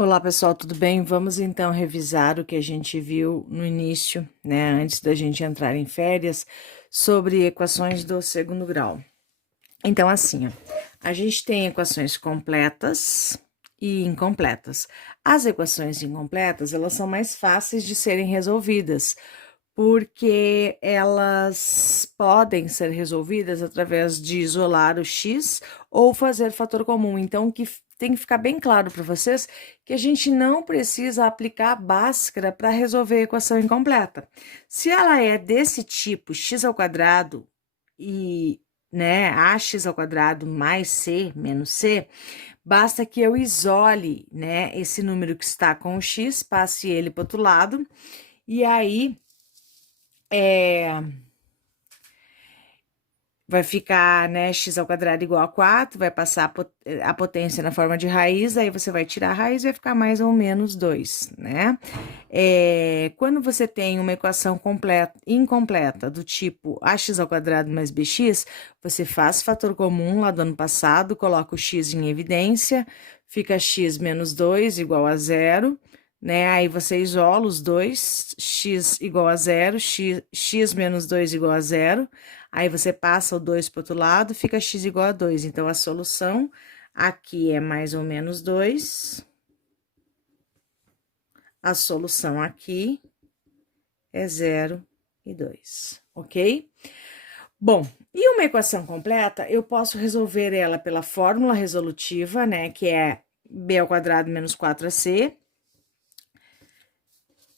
Olá, pessoal, tudo bem? Vamos então revisar o que a gente viu no início, né, antes da gente entrar em férias, sobre equações do segundo grau. Então, assim, ó, a gente tem equações completas e incompletas. As equações incompletas, elas são mais fáceis de serem resolvidas, porque elas podem ser resolvidas através de isolar o x ou fazer fator comum. Então, que tem que ficar bem claro para vocês que a gente não precisa aplicar a Bhaskara para resolver a equação incompleta. Se ela é desse tipo, x ao quadrado e, né, ax ao quadrado mais c menos c, basta que eu isole, né, esse número que está com o x, passe ele para o outro lado, e aí vai ficar, né, x ao quadrado igual a 4, vai passar a potência na forma de raiz, aí você vai tirar a raiz, vai ficar mais ou menos 2, né? Quando você tem uma equação incompleta, do tipo ax ao quadrado mais bx, você faz fator comum lá do ano passado, coloca o x em evidência, fica x menos 2 igual a 0, né? Aí você isola os dois, x igual a 0, x menos 2 igual a 0, aí você passa o 2 para o outro lado, fica x igual a 2. Então, a solução aqui é mais ou menos 2. A solução aqui é 0 e 2, ok? Bom, e uma equação completa, eu posso resolver ela pela fórmula resolutiva, né, que é b ao quadrado menos 4ac,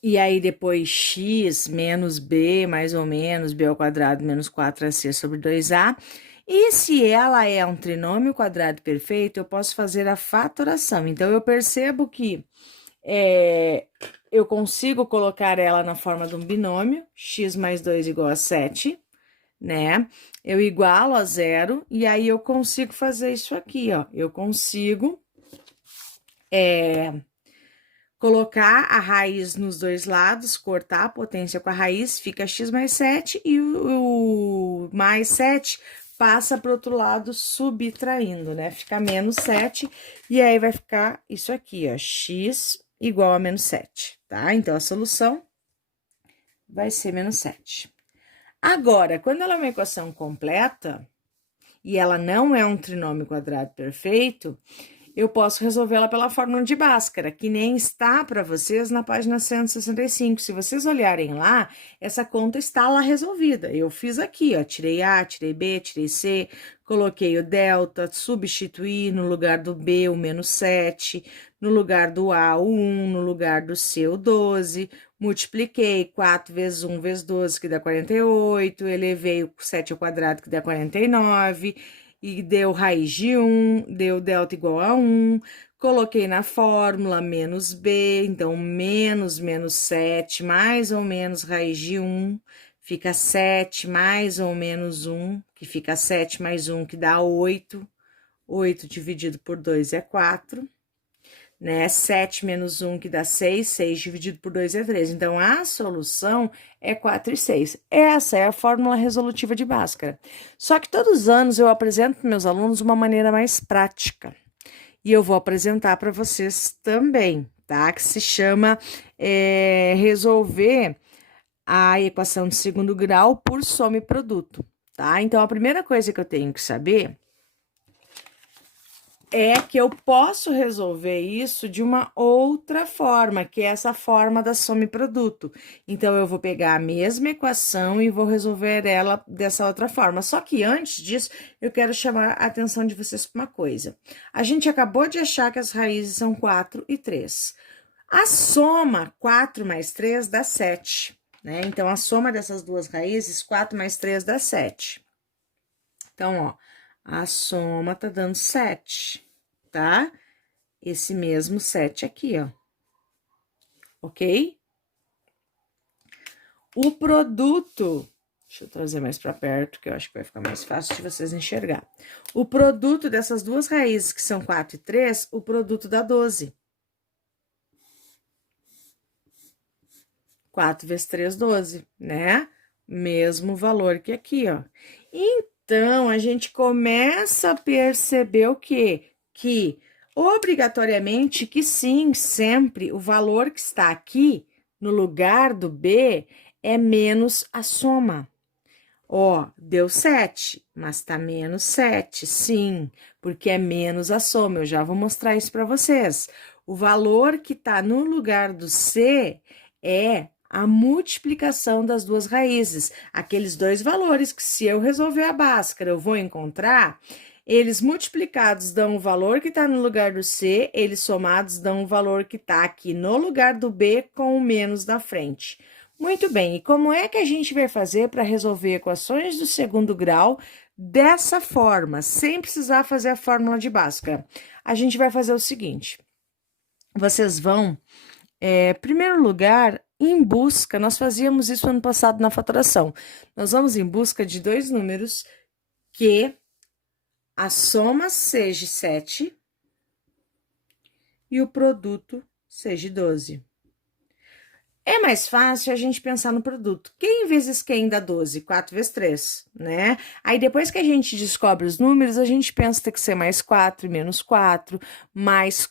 e aí depois x menos b, mais ou menos, b ao quadrado menos 4ac sobre 2a. E se ela é um trinômio quadrado perfeito, eu posso fazer a fatoração. Então, eu percebo que eu consigo colocar ela na forma de um binômio, x mais 2 igual a 7, né? Eu igualo a 0, e aí eu consigo fazer isso aqui, ó. Eu consigo colocar a raiz nos dois lados, cortar a potência com a raiz, fica x mais 7, e o mais 7 passa para o outro lado subtraindo, né? Fica menos 7, e aí vai ficar isso aqui, ó, x igual a menos 7, tá? Então, a solução vai ser menos 7. Agora, quando ela é uma equação completa, e ela não é um trinômio quadrado perfeito, eu posso resolvê-la pela fórmula de Bhaskara, que nem está para vocês na página 165. Se vocês olharem lá, essa conta está lá resolvida. Eu fiz aqui, ó, tirei A, tirei B, tirei C, coloquei o delta, substituí no lugar do B o menos 7, no lugar do A o 1, no lugar do C o 12, multipliquei 4 vezes 1 vezes 12, que dá 48, elevei o 7 ao quadrado, que dá 49, e deu raiz de 1, deu delta igual a 1, coloquei na fórmula menos b, então menos 7, mais ou menos raiz de 1, fica 7 mais ou menos 1, que fica 7 mais 1, que dá 8, 8 dividido por 2 é 4, né? 7 menos 1, que dá 6, 6 dividido por 2 é 3. Então, a solução é 4 e 6. Essa é a fórmula resolutiva de Bhaskara. Só que todos os anos eu apresento para meus alunos uma maneira mais prática. E eu vou apresentar para vocês também, tá? Que se chama resolver a equação de segundo grau por soma e produto, tá? Então, a primeira coisa que eu tenho que saber é que eu posso resolver isso de uma outra forma, que é essa forma da soma e produto. Então, eu vou pegar a mesma equação e vou resolver ela dessa outra forma. Só que antes disso, eu quero chamar a atenção de vocês para uma coisa. A gente acabou de achar que as raízes são 4 e 3. A soma 4 mais 3 dá 7, né? Então, a soma dessas duas raízes, 4 mais 3 dá 7. Então, ó, a soma tá dando 7, tá? Esse mesmo 7 aqui, ó. Ok? O produto, deixa eu trazer mais para perto, que eu acho que vai ficar mais fácil de vocês enxergar. O produto dessas duas raízes, que são 4 e 3, o produto dá 12. 4 vezes 3, 12, né? Mesmo valor que aqui, ó. Então, a gente começa a perceber o quê? Que Obrigatoriamente que sim, sempre o valor que está aqui no lugar do B é menos a soma. Ó, deu 7, mas tá menos 7, sim, porque é menos a soma. Eu já vou mostrar isso para vocês. O valor que tá no lugar do C é a multiplicação das duas raízes. Aqueles dois valores que, se eu resolver a Bhaskara, eu vou encontrar, eles multiplicados dão o valor que está no lugar do C, eles somados dão o valor que está aqui no lugar do B com o menos na frente. Muito bem, e como é que a gente vai fazer para resolver equações do segundo grau dessa forma, sem precisar fazer a fórmula de Bhaskara? A gente vai fazer o seguinte, vocês vão, primeiro lugar, em busca, nós fazíamos isso ano passado na fatoração, nós vamos em busca de dois números que a soma seja 7 e o produto seja 12. É mais fácil a gente pensar no produto. Quem vezes quem dá 12? 4 vezes 3, né? Aí depois que a gente descobre os números, a gente pensa que tem que ser mais 4 e menos 4, mais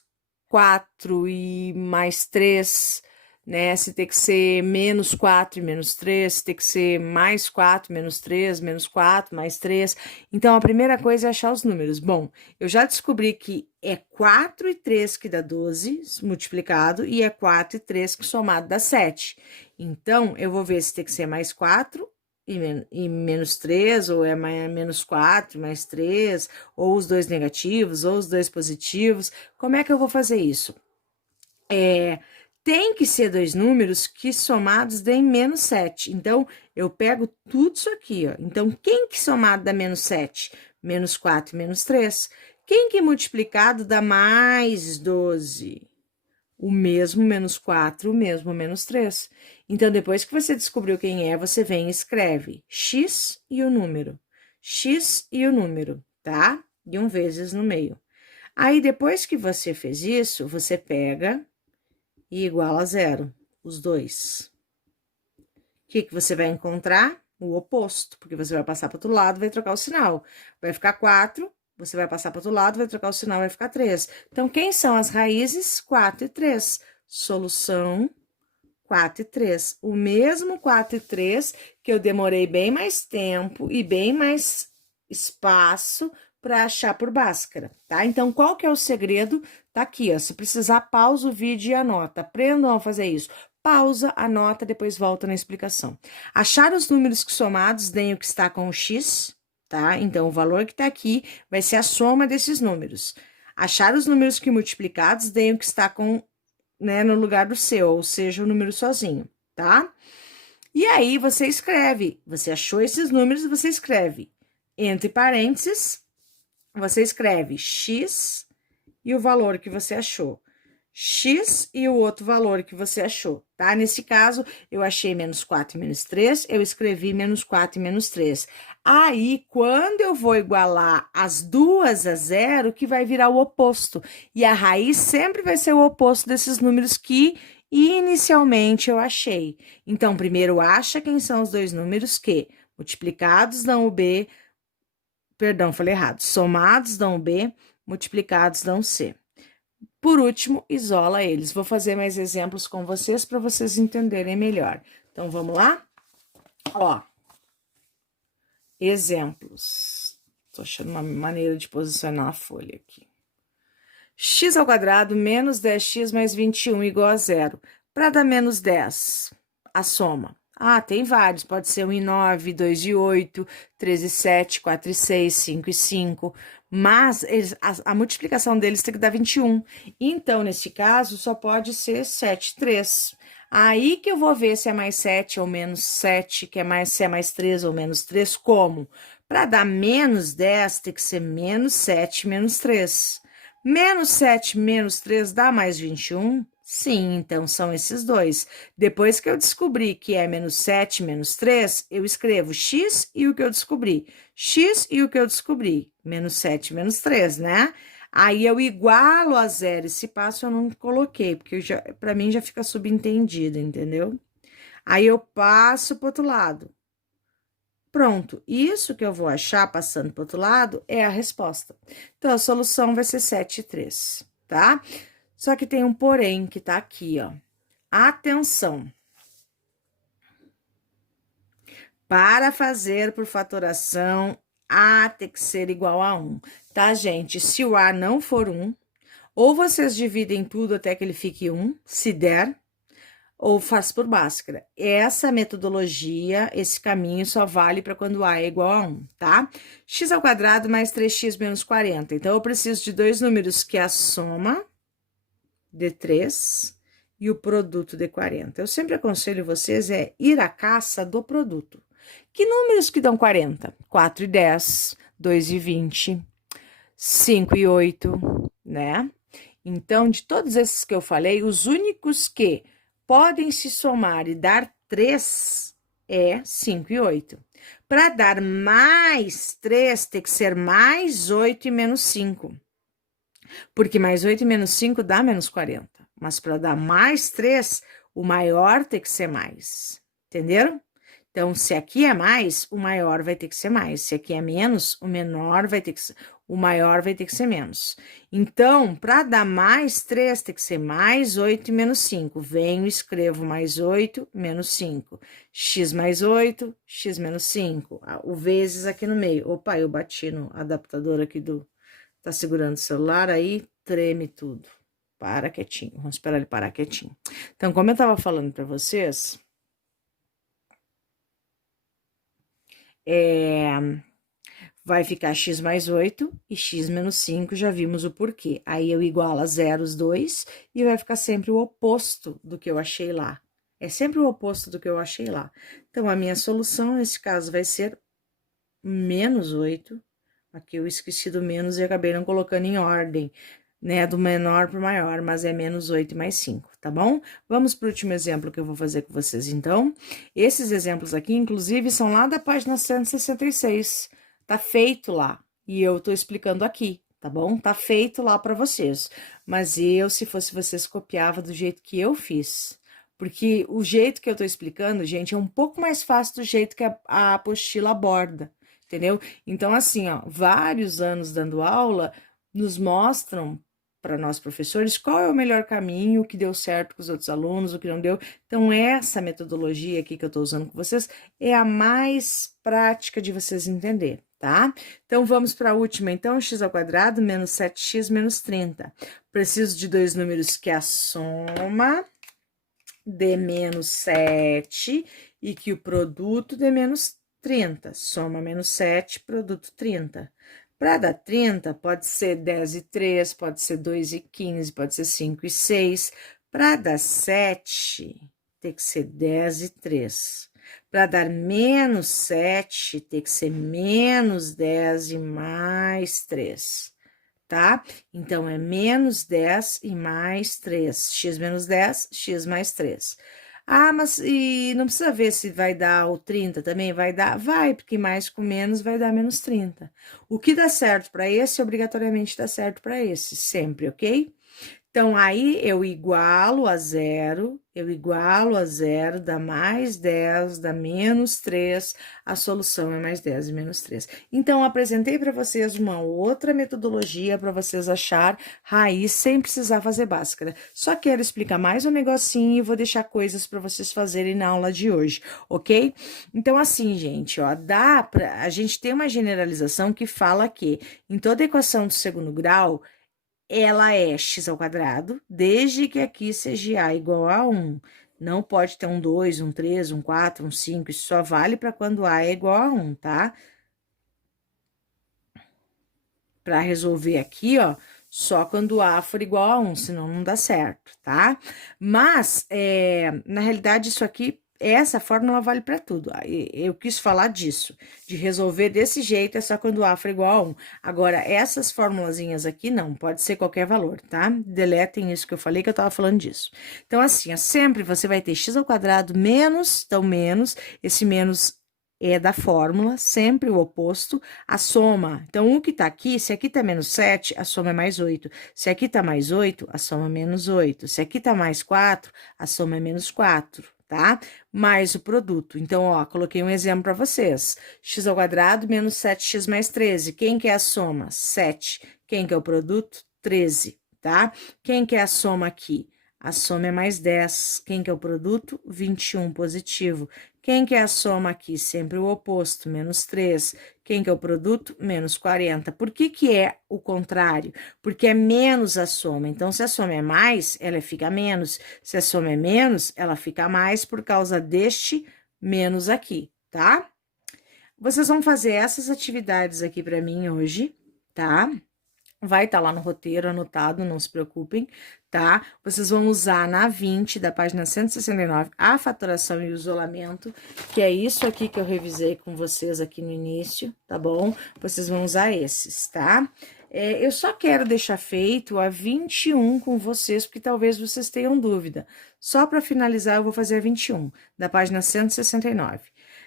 4 e mais 3, né? Se tem que ser menos 4 e menos 3, se tem que ser mais 4, menos 3, menos 4, mais 3. Então, a primeira coisa é achar os números. Bom, eu já descobri que é 4 e 3 que dá 12 multiplicado e é 4 e 3 que somado dá 7. Então, eu vou ver se tem que ser mais 4 e menos 3, ou é menos 4, mais 3, ou os dois negativos, ou os dois positivos. Como é que eu vou fazer isso? Tem que ser dois números que somados deem menos 7. Então, eu pego tudo isso aqui, ó. Então, quem que somado dá menos 7? Menos 4 e menos 3. Quem que multiplicado dá mais 12? O mesmo menos 4, o mesmo menos 3. Então, depois que você descobriu quem é, você vem e escreve x e o número. X e o número, tá? E um vezes no meio. Aí, depois que você fez isso, você pega e iguala a 0, os dois. O que você vai encontrar? O oposto, porque você vai passar para outro lado, vai trocar o sinal. Vai ficar 4, você vai passar para outro lado, vai trocar o sinal, vai ficar 3. Então, quem são as raízes? 4 e 3. Solução 4 e 3. O mesmo 4 e 3 que eu demorei bem mais tempo e bem mais espaço para achar por Bhaskara, tá? Então, qual que é o segredo? Tá aqui, ó. Se precisar, pausa o vídeo e anota. Aprendam a fazer isso. Pausa, anota, depois volta na explicação. Achar os números que somados deem o que está com o x, tá? Então, o valor que tá aqui vai ser a soma desses números. Achar os números que multiplicados deem o que está com, né, no lugar do seu, ou seja, o número sozinho, tá? E aí, você escreve. Você achou esses números, você escreve. Entre parênteses, você escreve x e o valor que você achou. X e o outro valor que você achou, tá? Nesse caso, eu achei menos 4 e menos 3, eu escrevi menos 4 e menos 3. Aí, quando eu vou igualar as duas a zero, que vai virar o oposto. E a raiz sempre vai ser o oposto desses números que inicialmente eu achei. Então, primeiro acha quem são os dois números que multiplicados dão o B, perdão, falei errado, somados dão o B, multiplicados dão o C. Por último, isola eles. Vou fazer mais exemplos com vocês para vocês entenderem melhor. Então, vamos lá? Ó, exemplos. Tô achando uma maneira de posicionar a folha aqui. X ao quadrado menos 10x mais 21 igual a zero. Para dar menos 10, a soma. Ah, tem vários. Pode ser 1 e 9, 2 e 8, 3 e 7, 4 e 6, 5 e 5. Mas a multiplicação deles tem que dar 21. Então, nesse caso, só pode ser 7 e 3. Aí que eu vou ver se é mais 7 ou menos 7, se é mais 3 ou menos 3. Como? Para dar menos 10, tem que ser menos 7 menos 3. Menos 7 menos 3 dá mais 21? Sim, então são esses dois. Depois que eu descobri que é menos 7 menos 3, eu escrevo x e o que eu descobri. X e o que eu descobri. Menos 7 menos 3, né? Aí eu igualo a zero. Esse passo eu não coloquei, porque para mim já fica subentendido, entendeu? Aí eu passo para outro lado. Pronto, isso que eu vou achar passando para outro lado é a resposta. Então, a solução vai ser 7 e 3. tá? Só que tem um porém que tá aqui, ó. Atenção! Para fazer por fatoração, A tem que ser igual a 1, tá, gente? Se o A não for 1, ou vocês dividem tudo até que ele fique 1, se der, ou faz por Bhaskara. Essa metodologia, esse caminho só vale para quando A é igual a 1, tá? X ao quadrado mais 3x menos 40. Então, eu preciso de dois números que é a soma de 3 e o produto de 40. Eu sempre aconselho vocês ir à caça do produto. Que números que dão 40? 4 e 10, 2 e 20, 5 e 8, né? Então, de todos esses que eu falei, os únicos que podem se somar e dar 3 é 5 e 8. Para dar mais 3, tem que ser mais 8 e menos 5. Porque mais 8 e menos 5 dá menos 40. Mas para dar mais 3, o maior tem que ser mais. Entenderam? Então, se aqui é mais, o maior vai ter que ser mais. Se aqui é menos, o menor vai ter que ser, o maior vai ter que ser menos. Então, para dar mais 3, tem que ser mais 8 e menos 5. Venho, escrevo mais 8, menos 5. X mais 8, x menos 5. O vezes aqui no meio. Opa, eu bati no adaptador aqui do... Tá segurando o celular, aí treme tudo. Para quietinho. Vamos esperar ele parar quietinho. Então, como eu tava falando para vocês... vai ficar x mais 8 e x menos 5, já vimos o porquê. Aí eu igualo a zero os dois e vai ficar sempre o oposto do que eu achei lá. É sempre o oposto do que eu achei lá. Então, a minha solução, nesse caso, vai ser menos 8. Aqui eu esqueci do menos e acabei não colocando em ordem, né? Do menor para o maior, mas é menos 8 mais 5, tá bom? Vamos para o último exemplo que eu vou fazer com vocês, então. Esses exemplos aqui, inclusive, são lá da página 166. Tá feito lá. E eu tô explicando aqui, tá bom? Tá feito lá para vocês. Mas eu, se fosse vocês, copiava do jeito que eu fiz. Porque o jeito que eu tô explicando, gente, é um pouco mais fácil do jeito que a apostila aborda, entendeu? Então, assim, ó, vários anos dando aula nos mostram para nós professores qual é o melhor caminho, o que deu certo com os outros alunos, o que não deu. Então, essa metodologia aqui que eu tô usando com vocês é a mais prática de vocês entenderem, tá? Então, vamos para a última, então, x ao quadrado menos 7x menos 30. Preciso de dois números que é a soma de menos 7 e que o produto de menos 30. Soma menos 7, produto 30. Para dar 30, pode ser 10 e 3, pode ser 2 e 15, pode ser 5 e 6. Para dar 7, tem que ser 10 e 3. Para dar menos 7, tem que ser menos 10 e mais 3, tá? Então, é menos 10 e mais 3. X menos 10, x mais 3. Ah, mas e não precisa ver se vai dar o 30 também? Vai dar? Vai, porque mais com menos vai dar menos 30. O que dá certo para esse, obrigatoriamente dá certo para esse, sempre, ok? Então, aí eu igualo a zero, dá mais 10, dá menos 3, a solução é mais 10 e menos 3. Então, apresentei para vocês uma outra metodologia para vocês achar raiz sem precisar fazer Bhaskara. Só quero explicar mais um negocinho e vou deixar coisas para vocês fazerem na aula de hoje, ok? Então, assim, gente, ó, a gente tem uma generalização que fala que em toda equação do segundo grau, ela é x ao quadrado, desde que aqui seja a igual a 1. Não pode ter um 2, um 3, um 4, um 5, isso só vale para quando a é igual a 1, tá? Para resolver aqui, ó, só quando a for igual a 1, senão não dá certo, tá? Mas, na realidade, isso aqui, essa fórmula vale para tudo. Eu quis falar disso, de resolver desse jeito, é só quando a for igual a 1. Agora, essas formulazinhas aqui, não, pode ser qualquer valor, tá? Deletem isso que eu falei, que eu tava falando disso. Então, assim, ó, sempre você vai ter x ao quadrado menos, então, menos, esse menos é da fórmula, sempre o oposto, a soma. Então, o que tá aqui, se aqui tá menos 7, a soma é mais 8. Se aqui tá mais 8, a soma é menos 8. Se aqui tá mais 4, a soma é menos 4, tá? Mais o produto. Então, ó, coloquei um exemplo para vocês. X ao quadrado menos 7x mais 13. Quem que é a soma? 7. Quem que é o produto? 13. tá? Quem que é a soma aqui? A soma é mais 10. Quem que é o produto? 21 positivo. Quem que é a soma aqui? Sempre o oposto, menos 3. Quem que é o produto? Menos 40. Por que que é o contrário? Porque é menos a soma. Então, se a soma é mais, ela fica menos. Se a soma é menos, ela fica mais por causa deste menos aqui, tá? Vocês vão fazer essas atividades aqui para mim hoje, tá? Vai estar lá no roteiro anotado, não se preocupem, tá? Vocês vão usar na 20 da página 169 a fatoração e o isolamento, que é isso aqui que eu revisei com vocês aqui no início, tá bom? Vocês vão usar esses, tá? Eu só quero deixar feito a 21 com vocês, porque talvez vocês tenham dúvida. Só para finalizar, eu vou fazer a 21, da página 169.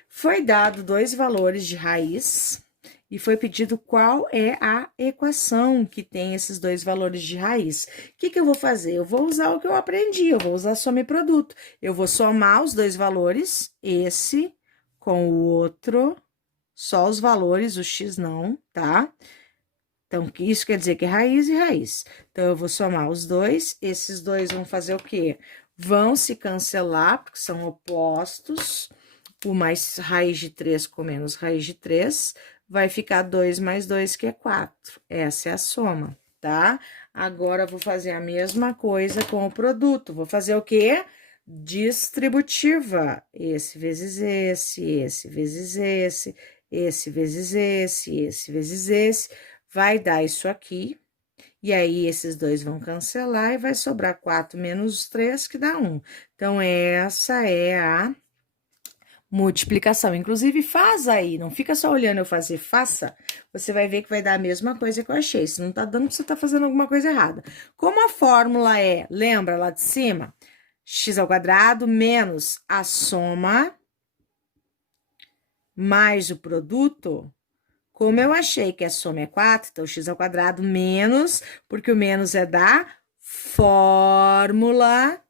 Foi dado 2 valores de raiz e foi pedido qual é a equação que tem esses 2 valores de raiz. O que que eu vou fazer? Eu vou usar o que eu aprendi, eu vou usar soma e produto. Eu vou somar os 2 valores, esse com o outro, só os valores, o x não, tá? Então, isso quer dizer que é raiz e raiz. Então, eu vou somar os dois, esses dois vão fazer o quê? Vão se cancelar, porque são opostos. O mais raiz de 3 com menos raiz de 3, vai ficar 2 mais 2, que é 4. Essa é a soma, tá? Agora, vou fazer a mesma coisa com o produto. Vou fazer o quê? Distributiva. Esse vezes esse vezes esse vezes esse vezes esse. Vai dar isso aqui. E aí, esses dois vão cancelar e vai sobrar 4 menos 3, que dá 1. Então, essa é a multiplicação. Inclusive, faz aí, não fica só olhando eu fazer, faça. Você vai ver que vai dar a mesma coisa que eu achei. Se não tá dando, você tá fazendo alguma coisa errada. Como a fórmula é, lembra lá de cima? X ao quadrado menos a soma mais o produto. Como eu achei que a soma é 4, então x ao quadrado menos, porque o menos é da fórmula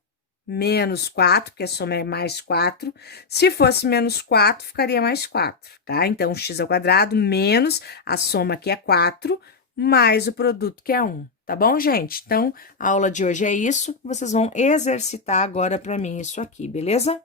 menos 4, porque a soma é mais 4. Se fosse menos 4, ficaria mais 4, tá? Então, x ao quadrado menos a soma, que é 4, mais o produto, que é 1. Tá bom, gente? Então, a aula de hoje é isso. Vocês vão exercitar agora para mim isso aqui, beleza?